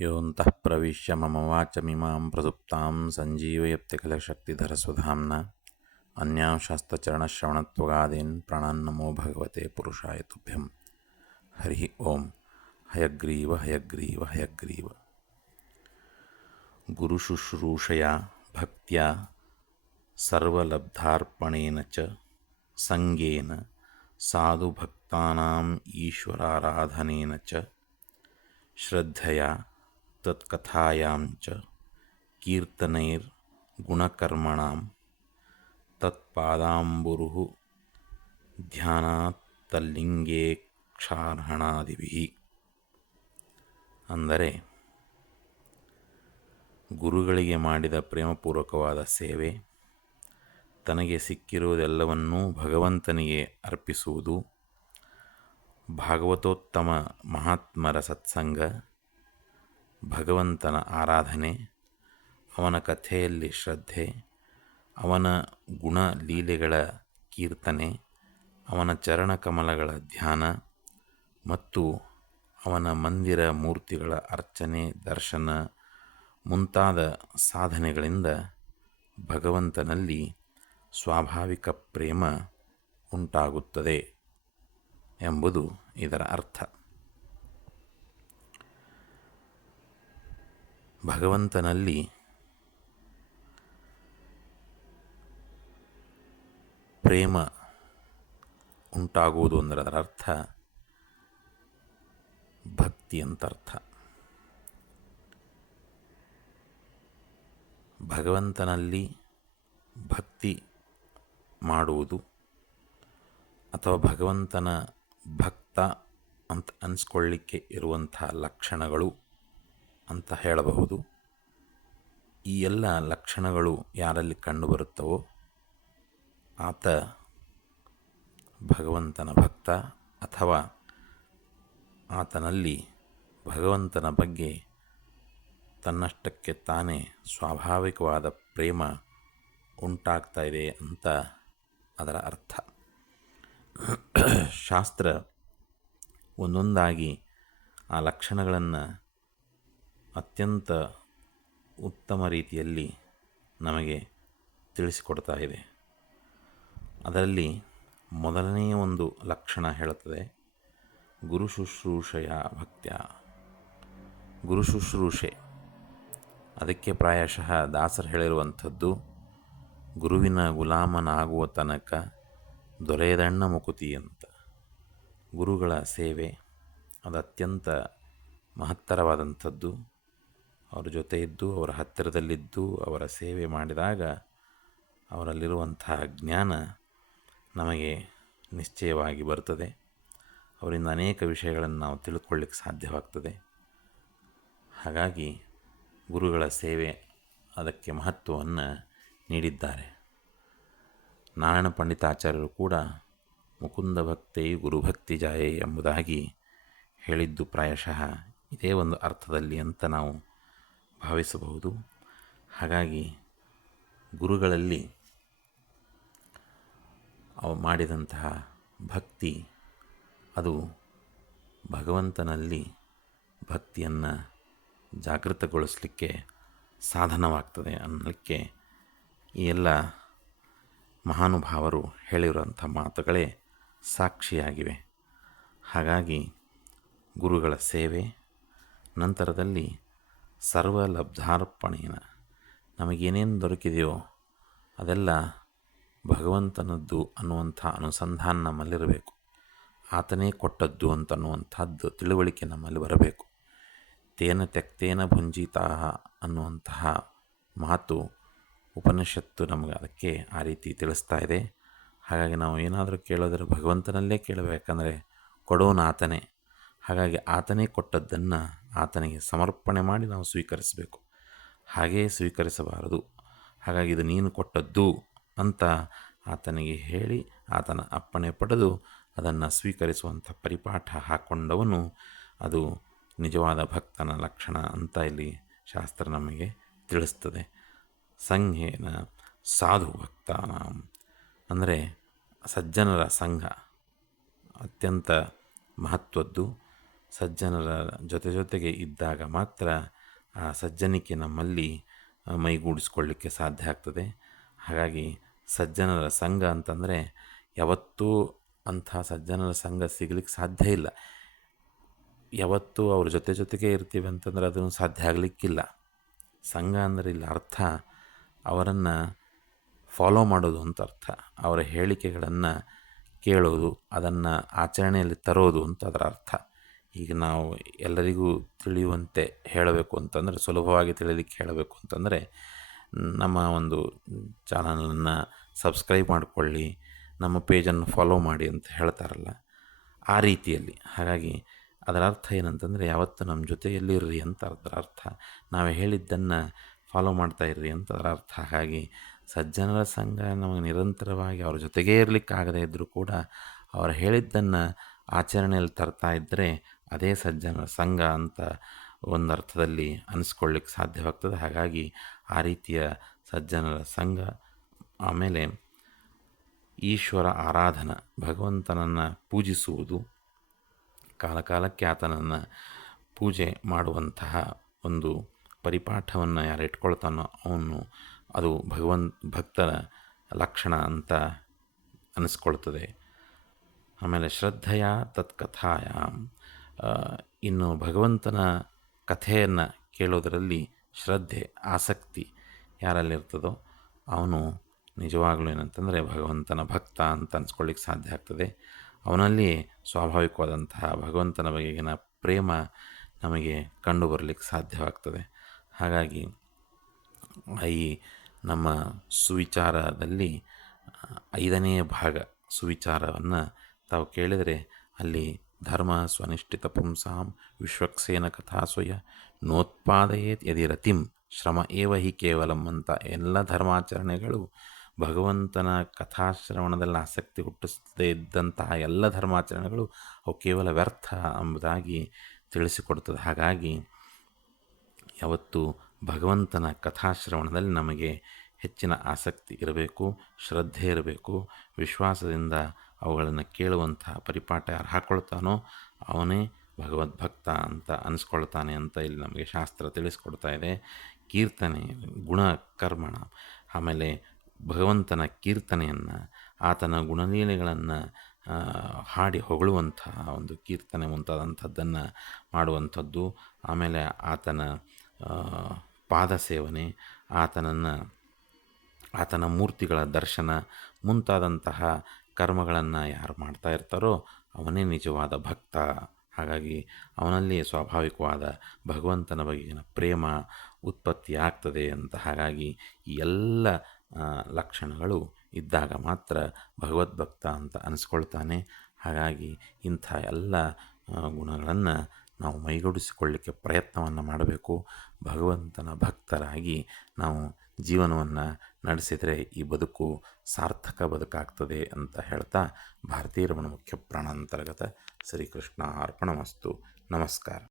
ಯೋऽन्तಃ ಪ್ರವಿಶ್ಯ ಮಮ ವಾಚಮಿಮಾಂ ಪ್ರಸುಪ್ತಾಂ ಸಂಜೀವಯತ್ಯಖಿಲಶಕ್ತಿಧರಸ್ವಧಾಮ್ನಾ ಅನ್ಯಾಂಶಾಸ್ತ್ರಚರಣಶ್ರವಣತ್ವಗಾದೀನ್ ಪ್ರಾಣಾನ್ನಮೋ ಭಗವತೆ ಪುರುಷಾಯ ತುಭ್ಯಂ. ಹರಿ ಓಂ. ಹಯಗ್ರೀವ ಹಯಗ್ರೀವ ಹಯಗ್ರೀವ. ಗುರುಶುಶ್ರೂಷಯ ಭಕ್ತ್ಯ ಸರ್ವಲಬ್ಧಾರ್ಪಣೇನ ಚ ಸಂಗೇನ ಸಾಧುಭಕ್ತಾನಾಂ ಈಶ್ವರಾರಾಧನೇನ ಚ ಶ್ರದ್ಧೆಯ ತತ್ಕಥಾಯಾಂ ಚ ಕೀರ್ತನೈರ್ ಗುಣಕರ್ಮಣಾಂ ತತ್ಪಾದಾಂಬುರುಃ ಧ್ಯಾನಾತ್ ತಲ್ಲಿಂಗೇಕ್ಷಾರ್ಹಣಾದಿಭಿಃ. ಅಂದರೆ ಗುರುಗಳಿಗೆ ಮಾಡಿದ ಪ್ರೇಮಪೂರ್ವಕವಾದ ಸೇವೆ, ತನಗೆ ಸಿಕ್ಕಿರುವುದೆಲ್ಲವನ್ನೂ ಭಗವಂತನಿಗೆ ಅರ್ಪಿಸುವುದು, ಭಾಗವತೋತ್ತಮ ಮಹಾತ್ಮರ ಸತ್ಸಂಗ, ಭಗವಂತನ ಆರಾಧನೆ, ಅವನ ಕಥೆಯಲ್ಲಿ ಶ್ರದ್ಧೆ, ಅವನ ಗುಣ ಲೀಲೆಗಳ ಕೀರ್ತನೆ, ಅವನ ಚರಣಕಮಲಗಳ ಧ್ಯಾನ ಮತ್ತು ಅವನ ಮಂದಿರ ಮೂರ್ತಿಗಳ ಅರ್ಚನೆ ದರ್ಶನ ಮುಂತಾದ ಸಾಧನೆಗಳಿಂದ ಭಗವಂತನಲ್ಲಿ ಸ್ವಾಭಾವಿಕ ಪ್ರೇಮ ಉಂಟಾಗುತ್ತದೆ ಎಂಬುದು ಇದರ ಅರ್ಥ. ಭಗವಂತನಲ್ಲಿ ಪ್ರೇಮ ಉಂಟಾಗುವುದು ಅಂದರೆ ಅದರ ಅರ್ಥ ಭಕ್ತಿ ಅಂತರ್ಥ. ಭಗವಂತನಲ್ಲಿ ಭಕ್ತಿ ಮಾಡುವುದು ಅಥವಾ ಭಗವಂತನ ಭಕ್ತ ಅಂತ ಅನಿಸ್ಕೊಳ್ಳಿಕ್ಕೆ ಇರುವಂಥ ಲಕ್ಷಣಗಳು ಅಂತ ಹೇಳಬಹುದು. ಈ ಎಲ್ಲ ಲಕ್ಷಣಗಳು ಯಾರಲ್ಲಿ ಕಂಡುಬರುತ್ತವೋ ಆತ ಭಗವಂತನ ಭಕ್ತ ಅಥವಾ ಆತನಲ್ಲಿ ಭಗವಂತನ ಬಗ್ಗೆ ತನ್ನಷ್ಟಕ್ಕೆ ತಾನೇ ಸ್ವಾಭಾವಿಕವಾದ ಪ್ರೇಮ ಉಂಟಾಗ್ತಾ ಇದೆ ಅಂತ ಅದರ ಅರ್ಥ. ಶಾಸ್ತ್ರ ಒಂದೊಂದಾಗಿ ಆ ಲಕ್ಷಣಗಳನ್ನು ಅತ್ಯಂತ ಉತ್ತಮ ರೀತಿಯಲ್ಲಿ ನಮಗೆ ತಿಳಿಸಿಕೊಡ್ತಾ ಇದೆ. ಅದರಲ್ಲಿ ಮೊದಲನೆಯ ಒಂದು ಲಕ್ಷಣ ಹೇಳುತ್ತದೆ ಗುರುಶುಶ್ರೂಷೆಯ ಭಕ್ತ್ಯ. ಗುರುಶುಶ್ರೂಷೆ ಅದಕ್ಕೆ ಪ್ರಾಯಶಃ ದಾಸರು ಹೇಳಿರುವಂಥದ್ದು ಗುರುವಿನ ಗುಲಾಮನಾಗುವ ತನಕ ದೊರೆಯದಣ್ಣ ಮುಕುತಿ ಅಂತ. ಗುರುಗಳ ಸೇವೆ ಅದು ಅತ್ಯಂತ ಮಹತ್ತರವಾದಂಥದ್ದು. ಅವರ ಜೊತೆ ಇದ್ದು ಅವರ ಹತ್ತಿರದಲ್ಲಿದ್ದು ಅವರ ಸೇವೆ ಮಾಡಿದಾಗ ಅವರಲ್ಲಿರುವಂತಹ ಜ್ಞಾನ ನಮಗೆ ನಿಶ್ಚಯವಾಗಿ ಬರ್ತದೆ. ಅವರಿಂದ ಅನೇಕ ವಿಷಯಗಳನ್ನು ನಾವು ತಿಳ್ಕೊಳ್ಳಿಕ್ಕೆ ಸಾಧ್ಯವಾಗ್ತದೆ. ಹಾಗಾಗಿ ಗುರುಗಳ ಸೇವೆ ಅದಕ್ಕೆ ಮಹತ್ವವನ್ನು ನೀಡಿದ್ದಾರೆ. ನಾರಾಯಣ ಪಂಡಿತಾಚಾರ್ಯರು ಕೂಡ ಮುಕುಂದ ಭಕ್ತೈ ಗುರುಭಕ್ತಿ ಜಾಯೇ ಎಂಬುದಾಗಿ ಹೇಳಿದ್ದು ಪ್ರಾಯಶಃ ಇದೇ ಒಂದು ಅರ್ಥದಲ್ಲಿ ಅಂತ ನಾವು ಭಾವಿಸಬಹುದು. ಹಾಗಾಗಿ ಗುರುಗಳಲ್ಲಿ ಅವು ಮಾಡಿದಂತಹ ಭಕ್ತಿ ಅದು ಭಗವಂತನಲ್ಲಿ ಭಕ್ತಿಯನ್ನು ಜಾಗೃತಗೊಳಿಸಲಿಕ್ಕೆ ಸಾಧನವಾಗ್ತದೆ ಅನ್ನಲಿಕ್ಕೆ ಈ ಎಲ್ಲ ಮಹಾನುಭಾವರು ಹೇಳಿರುವಂಥ ಮಾತುಗಳೇ ಸಾಕ್ಷಿಯಾಗಿವೆ. ಹಾಗಾಗಿ ಗುರುಗಳ ಸೇವೆ, ನಂತರದಲ್ಲಿ ಸರ್ವಲಬ್ಧಾರ್ಪಣೇನ ನಮಗೇನೇನು ದೊರಕಿದೆಯೋ ಅದೆಲ್ಲ ಭಗವಂತನದ್ದು ಅನ್ನುವಂಥ ಅನುಸಂಧಾನ ನಮ್ಮಲ್ಲಿರಬೇಕು. ಆತನೇ ಕೊಟ್ಟದ್ದು ಅಂತನ್ನುವಂಥದ್ದು ತಿಳುವಳಿಕೆ ನಮ್ಮಲ್ಲಿ ಬರಬೇಕು. ತೇನ ತ್ಯಕ್ತೇನ ಭುಂಜಿತಾ ಅನ್ನುವಂತಹ ಮಾತು ಉಪನಿಷತ್ತು ನಮಗೆ ಅದಕ್ಕೆ ಆ ರೀತಿ ತಿಳಿಸ್ತಾ ಇದೆ. ಹಾಗಾಗಿ ನಾವು ಏನಾದರೂ ಕೇಳೋದ್ರೆ ಭಗವಂತನಲ್ಲೇ ಕೇಳಬೇಕಂದ್ರೆ ಕೊಡೋನು ಆತನೇ. ಹಾಗಾಗಿ ಆತನೇ ಕೊಟ್ಟದ್ದನ್ನು ಆತನಿಗೆ ಸಮರ್ಪಣೆ ಮಾಡಿ ನಾವು ಸ್ವೀಕರಿಸಬೇಕು. ಹಾಗೆಯೇ ಸ್ವೀಕರಿಸಬಾರದು. ಹಾಗಾಗಿ ಇದು ನೀನು ಕೊಟ್ಟದ್ದು ಅಂತ ಆತನಿಗೆ ಹೇಳಿ ಆತನ ಅಪ್ಪಣೆ ಪಡೆದು ಅದನ್ನು ಸ್ವೀಕರಿಸುವಂಥ ಪರಿಪಾಠ ಹಾಕ್ಕೊಂಡವನು ಅದು ನಿಜವಾದ ಭಕ್ತನ ಲಕ್ಷಣ ಅಂತ ಇಲ್ಲಿ ಶಾಸ್ತ್ರ ನಮಗೆ ತಿಳಿಸ್ತದೆ. ಸಂಘೇನ ಸಾಧು ಭಕ್ತಾನಾಂ ಅಂದರೆ ಸಜ್ಜನರ ಸಂಘ ಅತ್ಯಂತ ಮಹತ್ವದ್ದು. ಸಜ್ಜನರ ಜೊತೆಗೆ ಇದ್ದಾಗ ಮಾತ್ರ ಆ ಸಜ್ಜನಿಕೆ ನಮ್ಮಲ್ಲಿ ಮೈಗೂಡಿಸ್ಕೊಳ್ಳಿಕ್ಕೆ ಸಾಧ್ಯ ಆಗ್ತದೆ. ಹಾಗಾಗಿ ಸಜ್ಜನರ ಸಂಘ ಅಂತಂದರೆ ಯಾವತ್ತೂ ಅಂಥ ಸಜ್ಜನರ ಸಂಘ ಸಿಗಲಿಕ್ಕೆ ಸಾಧ್ಯ ಇಲ್ಲ. ಯಾವತ್ತೂ ಅವ್ರ ಜೊತೆಗೆ ಇರ್ತೀವಿ ಅಂತಂದ್ರೆ ಅದನ್ನು ಸಾಧ್ಯ ಆಗಲಿಕ್ಕಿಲ್ಲ. ಸಂಘ ಅಂದರೆ ಇಲ್ಲಿ ಅರ್ಥ ಅವರನ್ನು ಫಾಲೋ ಮಾಡೋದು ಅಂತ ಅರ್ಥ. ಅವರ ಹೇಳಿಕೆಗಳನ್ನು ಕೇಳೋದು, ಅದನ್ನು ಆಚರಣೆಯಲ್ಲಿ ತರೋದು ಅಂತ ಅದರ ಅರ್ಥ. ಈಗ ನಾವು ಎಲ್ಲರಿಗೂ ತಿಳಿಯುವಂತೆ ಹೇಳಬೇಕು ಅಂತಂದರೆ, ಸುಲಭವಾಗಿ ತಿಳಿಲಿಕ್ಕೆ ಹೇಳಬೇಕು ಅಂತಂದರೆ, ನಮ್ಮ ಒಂದು ಚಾನಲನ್ನು ಸಬ್ಸ್ಕ್ರೈಬ್ ಮಾಡಿಕೊಳ್ಳಿ, ನಮ್ಮ ಪೇಜನ್ನು ಫಾಲೋ ಮಾಡಿ ಅಂತ ಹೇಳ್ತಾರಲ್ಲ, ಆ ರೀತಿಯಲ್ಲಿ. ಹಾಗಾಗಿ ಅದರ ಅರ್ಥ ಏನಂತಂದರೆ ಯಾವತ್ತು ನಮ್ಮ ಜೊತೆಯಲ್ಲಿರ್ರಿ ಅಂತ ಅದರ ಅರ್ಥ. ನಾವು ಹೇಳಿದ್ದನ್ನು ಫಾಲೋ ಮಾಡ್ತಾ ಇರ್ರಿ ಅಂತ ಅದರ ಅರ್ಥ. ಹಾಗಾಗಿ ಸಜ್ಜನರ ಸಂಘ ನಮಗೆ ನಿರಂತರವಾಗಿ ಅವ್ರ ಜೊತೆಗೇ ಇರಲಿಕ್ಕಾಗದೇ ಇದ್ದರೂ ಕೂಡ ಅವರು ಹೇಳಿದ್ದನ್ನು ಆಚರಣೆಯಲ್ಲಿ ತರ್ತಾ ಇದ್ದರೆ ಅದೇ ಸಜ್ಜನರ ಸಂಘ ಅಂತ ಒಂದು ಅರ್ಥದಲ್ಲಿ ಅನಿಸ್ಕೊಳ್ಳಿಕ್ಕೆ ಸಾಧ್ಯವಾಗ್ತದೆ. ಹಾಗಾಗಿ ಆ ರೀತಿಯ ಸಜ್ಜನರ ಸಂಘ. ಆಮೇಲೆ ಈಶ್ವರ ಆರಾಧನಾ, ಭಗವಂತನನ್ನು ಪೂಜಿಸುವುದು, ಕಾಲಕಾಲಕ್ಕೆ ಆತನನ್ನು ಪೂಜೆ ಮಾಡುವಂತಹ ಒಂದು ಪರಿಪಾಠವನ್ನು ಯಾರು ಇಟ್ಕೊಳ್ತಾನೋ ಅವನು, ಅದು ಭಕ್ತರ ಲಕ್ಷಣ ಅಂತ ಅನಿಸ್ಕೊಳ್ತದೆ. ಆಮೇಲೆ ಶ್ರದ್ಧೆಯ ತತ್ಕಥಾಯಾಮ್, ಇನ್ನು ಭಗವಂತನ ಕಥೆಯನ್ನು ಕೇಳೋದರಲ್ಲಿ ಶ್ರದ್ಧೆ, ಆಸಕ್ತಿ ಯಾರಲ್ಲಿರ್ತದೋ ಅವನು ನಿಜವಾಗ್ಲೂ ಏನಂತಂದರೆ ಭಗವಂತನ ಭಕ್ತ ಅಂತ ಅನ್ಸ್ಕೊಳ್ಳಿಕ್ಕೆ ಸಾಧ್ಯ ಆಗ್ತದೆ. ಅವನಲ್ಲಿ ಸ್ವಾಭಾವಿಕವಾದಂತಹ ಭಗವಂತನ ಬಗೆಗಿನ ಪ್ರೇಮ ನಮಗೆ ಕಂಡು ಬರಲಿಕ್ಕೆ ಸಾಧ್ಯವಾಗ್ತದೆ. ಹಾಗಾಗಿ ಈ ನಮ್ಮ ಸುವಿಚಾರದಲ್ಲಿ 5ನೇ ಭಾಗ ಸುವಿಚಾರವನ್ನು ತಾವು ಕೇಳಿದರೆ ಅಲ್ಲಿ ಧರ್ಮ ಸ್ವನಿಷ್ಠಿತ ಪುಂಸಾಂ ವಿಶ್ವಕ್ಸೇನ ಕಥಾಸ್ವಯ ನೋತ್ಪಾದಯೇತ್ ಯದಿ ರತಿಂ ಶ್ರಮ ಏವ ಹಿ ಕೇವಲಂ ಅಂತ ಎಲ್ಲ ಧರ್ಮಾಚರಣೆಗಳು ಭಗವಂತನ ಕಥಾಶ್ರವಣದಲ್ಲಿ ಆಸಕ್ತಿ ಹುಟ್ಟಿಸದೇ ಇದ್ದಂತಹ ಎಲ್ಲ ಧರ್ಮಾಚರಣೆಗಳು ಅವು ಕೇವಲ ವ್ಯರ್ಥ ಎಂಬುದಾಗಿ ತಿಳಿಸಿಕೊಡ್ತದೆ. ಹಾಗಾಗಿ ಯಾವತ್ತು ಭಗವಂತನ ಕಥಾಶ್ರವಣದಲ್ಲಿ ನಮಗೆ ಹೆಚ್ಚಿನ ಆಸಕ್ತಿ ಇರಬೇಕು, ಶ್ರದ್ಧೆ ಇರಬೇಕು, ವಿಶ್ವಾಸದಿಂದ ಅವುಗಳನ್ನು ಕೇಳುವಂತಹ ಪರಿಪಾಠ ಯಾರು ಹಾಕ್ಕೊಳ್ತಾನೋ ಅವನೇ ಭಗವದ್ಭಕ್ತ ಅಂತ ಅನಿಸ್ಕೊಳ್ತಾನೆ ಅಂತ ಇಲ್ಲಿ ನಮಗೆ ಶಾಸ್ತ್ರ ತಿಳಿಸ್ಕೊಡ್ತಾ ಇದೆ. ಕೀರ್ತನೆ ಗುಣ ಕರ್ಮಣ, ಆಮೇಲೆ ಭಗವಂತನ ಕೀರ್ತನೆಯನ್ನು, ಆತನ ಗುಣಲೀಲೆಗಳನ್ನು ಹಾಡಿ ಹೊಗಳುವಂತಹ ಒಂದು ಕೀರ್ತನೆ ಮುಂತಾದಂಥದ್ದನ್ನು ಮಾಡುವಂಥದ್ದು. ಆಮೇಲೆ ಆತನ ಪಾದ ಸೇವನೆ, ಆತನ ಮೂರ್ತಿಗಳ ದರ್ಶನ ಮುಂತಾದಂತಹ ಕರ್ಮಗಳನ್ನು ಯಾರು ಮಾಡ್ತಾ ಇರ್ತಾರೋ ಅವನೇ ನಿಜವಾದ ಭಕ್ತ. ಹಾಗಾಗಿ ಅವನಲ್ಲಿ ಸ್ವಾಭಾವಿಕವಾದ ಭಗವಂತನ ಬಗೆಗಿನ ಪ್ರೇಮ ಉತ್ಪತ್ತಿ ಆಗ್ತದೆ ಅಂತ. ಹಾಗಾಗಿ ಈ ಎಲ್ಲ ಲಕ್ಷಣಗಳು ಇದ್ದಾಗ ಮಾತ್ರ ಭಗವದ್ಭಕ್ತ ಅಂತ ಅನಿಸ್ಕೊಳ್ತಾನೆ. ಹಾಗಾಗಿ ಇಂಥ ಎಲ್ಲ ಗುಣಗಳನ್ನು ನಾವು ಮೈಗೂಡಿಸಿಕೊಳ್ಳಿಕ್ಕೆ ಪ್ರಯತ್ನವನ್ನು ಮಾಡಬೇಕು. ಭಗವಂತನ ಭಕ್ತರಾಗಿ ನಾವು ಜೀವನವನ್ನು ನಡೆಸಿದರೆ ಈ ಬದುಕು ಸಾರ್ಥಕ ಬದುಕಾಗ್ತದೆ ಅಂತ ಹೇಳ್ತಾ, ಭಾರತೀಯ ರಮಣ ಮುಖ್ಯ ಪ್ರಾಣಾಂತರ್ಗತ ಶ್ರೀಕೃಷ್ಣ ಅರ್ಪಣಮಸ್ತು. ನಮಸ್ಕಾರ.